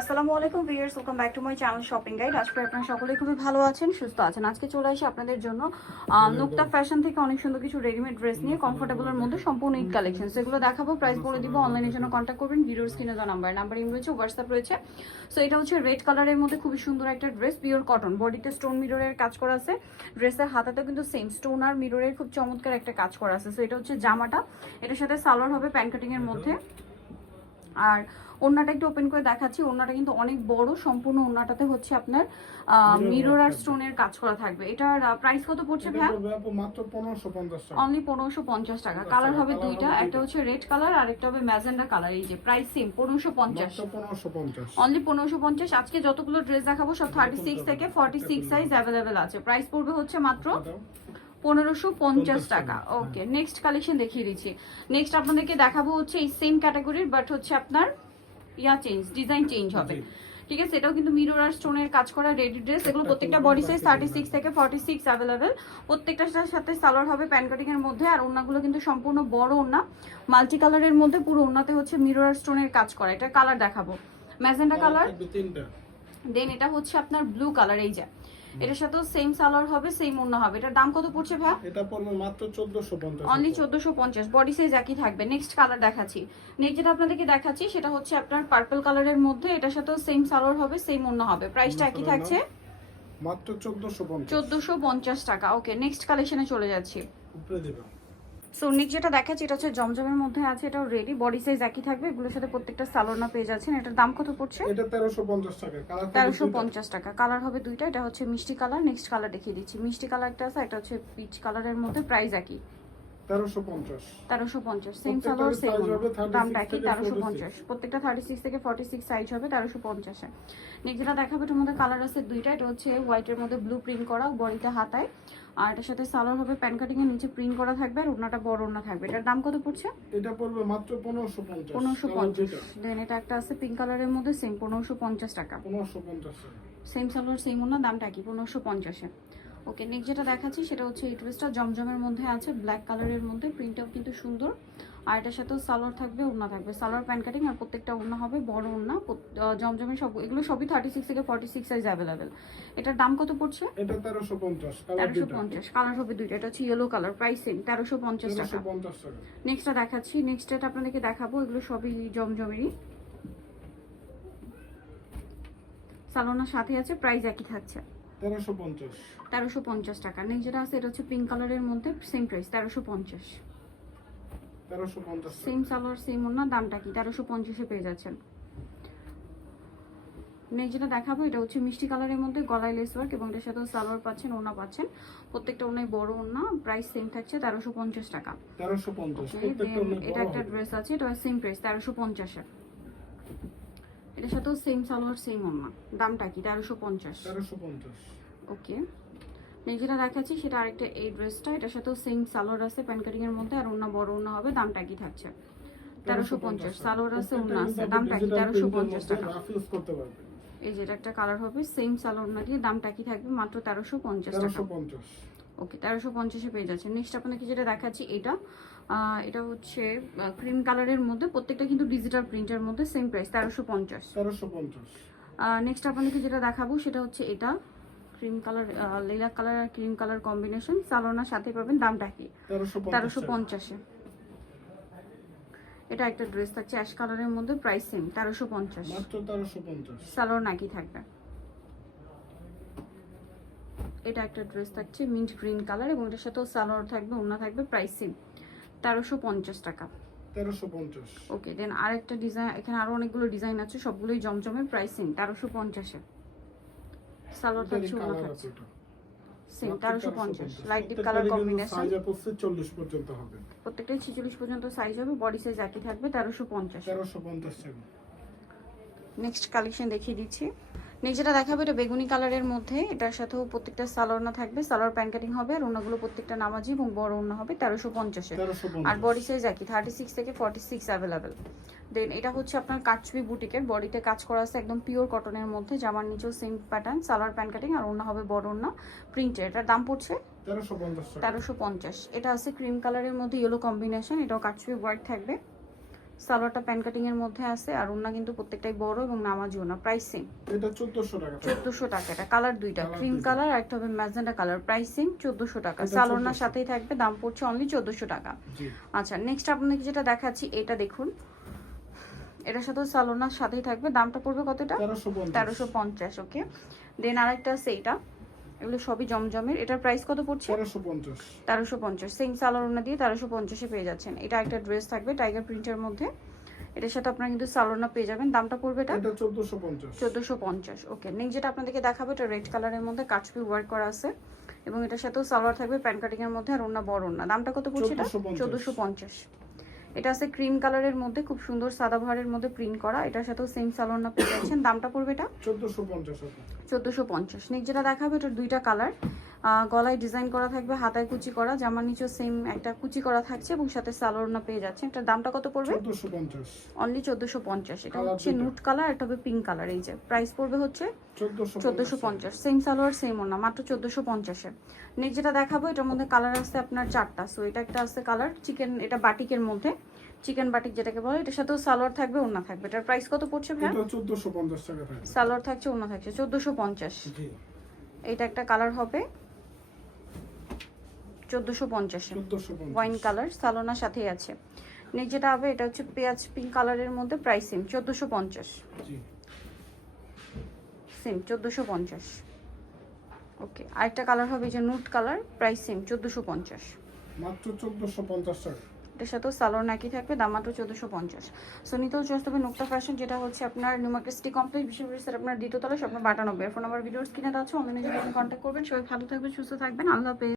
আসসালামু আলাইকুম viewers, welcome back to my channel shopping guide. আজকে আপনারা সকলেই খুবই ভালো আছেন, সুস্থ আছেন। আজকে চলে আসি আপনাদের জন্য নুক্তা ফ্যাশন থেকে অনেক সুন্দর কিছু রেডিমেড ড্রেস নিয়ে কমফোর্টেবলের মধ্যে সম্পূর্ণ ঈদ কালেকশন। সেগুলো দেখাবো, প্রাইস বলে দিব। অনলাইনের জন্য কন্ট্যাক্ট করবেন, ভিডিওর স্ক্রিনে দেওয়া নাম্বার ইম রয়েছে, হোয়াটসঅ্যাপ রয়েছে। সো এটা হচ্ছে রেড কালারের মধ্যে খুবই সুন্দর একটা ড্রেস, পিওর কটন, বডিতে স্টোন মিররের কাজ করা আছে। ড্রেসের হাতাতেও কিন্তু সেম স্টোন আর মিররের খুব চমৎকার একটা কাজ করা আছে। সো এটা হচ্ছে জামাটা, এটার সাথে সালোয়ার হবে প্যান্ট কাটিং এর মধ্যে। আর ওড়নাটা একটু ওপেন করে দেখাচ্ছি। ওড়নাটা কিন্তু অনেক বড়, সম্পূর্ণ ওড়নাটাতে হচ্ছে আপনার মিরর আর স্টোনের কাজ করা থাকবে। এটার প্রাইস কত পড়ছে ভাই? মাত্র 1550 টাকা। অনলি 1550 টাকা। কালার হবে দুইটা, একটা হচ্ছে রেড কালার আর একটা হবে ম্যাজেন্ডা কালার। এই যে প্রাইস সেম 1550, অনলি 1550। আজকে যতগুলো ড্রেস দেখাবো সব 36 থেকে 46 সাইজ অ্যাভেলেবেল আছে। প্রাইস পড়বে হচ্ছে মাত্র 1550 টাকা। ওকে, নেক্সট কালেকশন দেখিয়ে দিচ্ছি। নেক্সট আপনাদেরকে দেখাবো হচ্ছে এই সেম ক্যাটাগরির, বাট হচ্ছে আপনার ডিজাইন চেঞ্জ হবে। ঠিক আছে, এটাও কিন্তু মিরর আর স্টোনের কাজ করা রেডি ড্রেস। এগুলো প্রত্যেকটা বডি সাইজ 36 থেকে 46 অ্যাভেলেবেল। প্রত্যেকটার সাথে সালোয়ার হবে প্যান্ট কাটিং এর মধ্যে। আর ওড়নাগুলো কিন্তু সম্পূর্ণ বড় ওড়না, মাল্টি কালারের মধ্যে। পুরো ওড়নাতে হচ্ছে মিরর আর স্টোনের কাজ করা। এটা কালার দেখাবো, ম্যাজেন্ডা কালার, দেন এটা হচ্ছে আপনার ব্লু কালার। এই যে এটার সাথেও সেম সালোয়ার হবে, সেম ওড়না হবে। এটার দাম কত পড়ছে ভাই? এটা পড়বে মাত্র 1450, অনলি 1450। বডি সাইজ একই থাকবে। নেক্সট কালার দেখাচ্ছি। নেক্সট যেটা আপনাদেরকে দেখাচ্ছি সেটা হচ্ছে আপনার পার্পল কালারের মধ্যে। এটার সাথেও সেম সালোয়ার হবে, সেম ওড়না হবে। প্রাইসটা একই থাকছে, মাত্র 1450 টাকা। ওকে, নেক্সট কালেকশনে চলে যাচ্ছি। উপরে দিবা। সো নেক্সট যেটা দেখাচ্ছি এটা হচ্ছে জমজমের মধ্যে আছে। এটাও রেডি, বডি সাইজ একই থাকবে। এগুলোর সাথে প্রত্যেকটা সালোয়ার পেয়ে যাচ্ছেন। এটার দাম কত পড়ছে? এটা 1350 টাকা। কালার 1350 টাকা। কালার হবে দুইটা। এটা হচ্ছে মিষ্টি কালার। নেক্সট কালার দেখিয়ে দিচ্ছি। মিষ্টি কালারটা আছে, এটা হচ্ছে পিচ কালারের মধ্যে। প্রাইস একই 1350। সেম সালোয়ার সেম দামটা একই 1350। প্রত্যেকটা 36 থেকে 46 সাইজ হবে 1350 এ। নেক্সট যেটা দেখাবো এটার মধ্যে কালার আছে দুইটা। এটা হচ্ছে হোয়াইটের মধ্যে ব্লু প্রিন্ট করা, বডিতে হাতায়। আর এটার সাথে সালোয়ার হবে প্যান্ট কাটিং এর নিচে প্রিন্ট করা থাকবে। আর ওড়নাটা বড় ওড়না থাকবে। এটার দাম কত পড়ছে? এটা পড়বে মাত্র 1550। 1550। দেন এটা একটা আছে পিঙ্ক কালারের মধ্যে, সেম 1550 টাকা। 1550 টাকা। সেম সালোয়ার সেম ওড়না, দামটা কি 1550 এ। ওকে, নেক্সট যেটা দেখাচ্ছি সেটা হচ্ছে এই ড্রেসটা জমজমের মধ্যে আছে, ব্ল্যাক কালারের মধ্যে। প্রিন্টটাও কিন্তু সুন্দর। আর এটার সাথেও সালোয়ার থাকবে, ওড়না থাকবে। সালোয়ার প্যান্ট কাটিং আর প্রত্যেকটা ওড়না হবে বড় ওড়না। জমজমের সব এগুলো সবই 36 থেকে 46 সাইজ অ্যাভেলেবেল। এটার দাম কত পড়ছে? এটা 1350। 1350। কালার হবে দুইটা। এটা হচ্ছে ইয়েলো কালার। প্রাইস সেম 1350 টাকা। 1350 টাকা। নেক্সটটা দেখাচ্ছি। নেক্সট এটা আপনাদেরকে দেখাবো, এগুলো সবই জমজমেরই। সালোনার সাথে আছে, প্রাইস একই থাকছে 1350 টাকা। নেক্সট যেটা আছে এটা হচ্ছে পিঙ্ক কালারের মধ্যে, same price 1350। Same salwar same ওড়না, দামটা কি 1350 এ পেয়ে যাচ্ছেন। নেক্সট যেটা দেখাবো এটা হচ্ছে মিষ্টি কালারের মধ্যে, গলায় লেস ওয়ার্ক এবং এটার সাথে সালোয়ার পাচ্ছেন, ওড়না পাচ্ছেন। প্রত্যেকটা ওড়নায় বড় ওড়না। প্রাইস সেম থাকছে 1350 টাকা। 1350। এটা একটা ড্রেস আছে, এটা সেম প্রাইস 1350 এ। এটার সাথেও সেম সালোয়ার সেম ওড়না, দামটা কি 1350। ওকে, নেক্সট যেটা দেখাচ্ছি সেটা আরেকটা এই ড্রেসটা। এটার সাথেও সেম সালোয়ার আছে প্যান্ট কাটিং এর মধ্যে। আর ওড়না বড় ওড়না হবে, দামটা কি থাকছে 1350। সালোয়ার আছে, ওড়না আছে, দামটা কি 1350 টাকা। এই যে এটা একটা কালার হবে, সেম সালোয়ার ওড়না দিয়ে, দামটা কি থাকবে মাত্র 1350 টাকা। ওকে, 1350 এ পেয়ে যাচ্ছে। নেক্সট আপনাকে যেটা দেখাচ্ছি এটা হচ্ছে ক্রিম কালারের মধ্যে। প্রত্যেকটা কিন্তু ডিজিটাল প্রিন্টের মধ্যে, সেম প্রাইস 1350। নেক্সট আপনাকে যেটা দেখাবো সেটা হচ্ছে এটা ক্রিম কালার, লিলাক কালার আর ক্রিম কালার কম্বিনেশন। সালোনার সাথে পাবেন, দামটা কি 1350 এ। এটা একটা ড্রেস থাকছে অ্যাশ কালারের মধ্যে, প্রাইস সেম 1350। সালোয়ার নাকি থাকবে। এটা একটা ড্রেস থাকছে মিন্ট গ্রিন কালার এবং এটার সাথেও সালোয়ার থাকবে, ওড়না থাকবে। প্রাইস সেম 1350 টাকা। 1350। ওকে, দেন আরেকটা ডিজাইন, এখানে আরো অনেকগুলো ডিজাইন আছে, সবগুলোই জমজমের। প্রাইস সেম 1350 এ। সালোয়ার থাকছে, ওড়না থাকছে same 1350। Light deep colour combination. Size আপু 40 পর্যন্ত হবে। প্রত্যেকটাই 46 পর্যন্ত সাইজ হবে। বডি সাইজ একই থাকবে 1350 টাকা। নেক্সট কালেকশন দেখিয়ে দিচ্ছি। নেক্সট যেটা দেখাবো এটা বেগুনি কালারের মধ্যে। এটার সাথেও প্রত্যেকটা সালোয়ার না থাকবে, সালোয়ার প্যান্ট কাটিং হবে। আর ওড়নাগুলো প্রত্যেকটা নামাজি এবং বড় ওড়না হবে 1350 এ। আর বডি সাইজ একই 36 থেকে 46 অ্যাভেলেবেল। দেন এটা হচ্ছে আপনার কাচবি বুটিকের, বডিতে কাজ করা আছে একদম পিওর কটনের মধ্যে। জামার নিচেও same pattern, salwar pant cutting আর ওড়না হবে বড় ওড়না প্রিন্টের। এটার দাম পড়ছে 1350। এটা আছে ক্রিম কালারের মধ্যে ইয়েলো কম্বিনেশন। এটাও কাচবি হোয়াইট থাকবে। সালোয়ারটা প্যান কাটিং এর মধ্যে আছে আর ওন্না কিন্তু প্রত্যেকটাই বড় এবং নামাজিও না। প্রাইস সেম এটা 1400 টাকা 1400 টাকা। এটা কালার দুইটা, Colour ক্রিম দুইটা। কালার আর একটা হবে ম্যাজেন্টা কালার। প্রাইস সেম 1400 টাকা। এটা সালোয়ারনার 1400 সাথেই থাকবে, দাম পড়ছে অনলি 1400 টাকা। জি আচ্ছা নেক্সট আপনাকে যেটা দেখাচ্ছি এটা দেখুন, এটার সাথে সালোয়ারনার সাথেই থাকবে, দামটা পড়বে কতটা? 1350 1350। ওকে, দেন আরেকটা আছে এটা, এগুলো সবই জমজমের। এটার প্রাইস কত পড়ছে? 1350 1350। সেম সালোয়ারনা দিয়ে 1350-এ পেয়ে যাচ্ছেন। এটা একটা ড্রেস থাকবে টাইগার প্রিন্টের মধ্যে, এটার সাথে আপনারা কিন্তু সালোয়ারনা পেয়ে যাবেন। দামটা পড়বে এটা এটা 1450 1450। ওকে, নেক্সট যেটা আপনাদেরকে দেখাবো এটা রেড কালারের মধ্যে কাটছবি ওয়ার্ক করা আছে এবং এটার সাথেও সালোয়ার থাকবে প্যান কাটিং এর মধ্যে আর ওন্না বড় ওন্না। দামটা কত পড়ছে এটা? 1450 1450। এটা আছে ক্রিম কালারের মধ্যে, খুব সুন্দর সাদা ভারের মধ্যে প্রিন্ট করা, এটার সাথেও সেম সালোয়ারনা পেয়ে যাচ্ছেন। দামটা পড়বে এটা 1450 টাকা 1450। নেক্সট যেটা দেখাবো এটার দুইটা কালার, গলায় ডিজাইন করা থাকবে, হাতায় কুচি করা, জামার নিচেও সেম একটা কুচি করা থাকছে এবং সাথে সালোয়ারনা পেয়ে যাচ্ছে। এটার দামটা কত পড়বে? 1450 অনলি 1450। এটা Colour হচ্ছে দুইটা। নুট কালার, এটা হবে পিঙ্ক কালার। এই যে প্রাইস পড়বে হচ্ছে 1450। সেম সালোয়ার সেম ওনা, মাত্র 1450-এ। নেক্সট যেটা দেখাবো এটার মধ্যে কালার আছে আপনার চারটা। সো এটা একটা আছে কালার চিকেন, এটা বাটিকের মধ্যে, চিকেন বাটিক যেটাকে বলে, এটার সাথেও সালোয়ার থাকবে ওনা থাকবে। এটার প্রাইস কত পড়ছে ভাই? এটা 1450 টাকা থাকে সালোয়ার থাকছে ওনা থাকছে 1450। জি এটা একটা কালার হবে 1450-এ, 1450 ওয়াইন কালার, সালোনার সাথেই আছে। নেক্সট যেটা হবে এটা হচ্ছে পেঁয়াজ পিঙ্ক কালারের মধ্যে, প্রাইস সেম 1450। জি সেম 1450। ওকে, আরেকটা কালার হবে এই যে নুট কালার, প্রাইস সেম 1450। মাত্র 1450 টাকা এটার সাথেও সালোয়ার নাকি থাকবে, দাম মাত্র 1450। সো নিতেও চলে আসতে হবে নুকতা ফ্যাশন, যেটা হচ্ছে আপনার নিউ মার্কেট সিটি কমপ্লেক্স বিশ্ববিদ্যালয়ের আপনার দ্বিতীয় তলা, স্বপ্ন 92। ফোন নাম্বার ভিডিওস কিনে দেওয়া আছে, অনলাইনে যদি কন্ট্যাক্ট করবেন। সবাই ভালো থাকবেন, সুস্থ থাকবেন, আল্লাহ হাফেজ।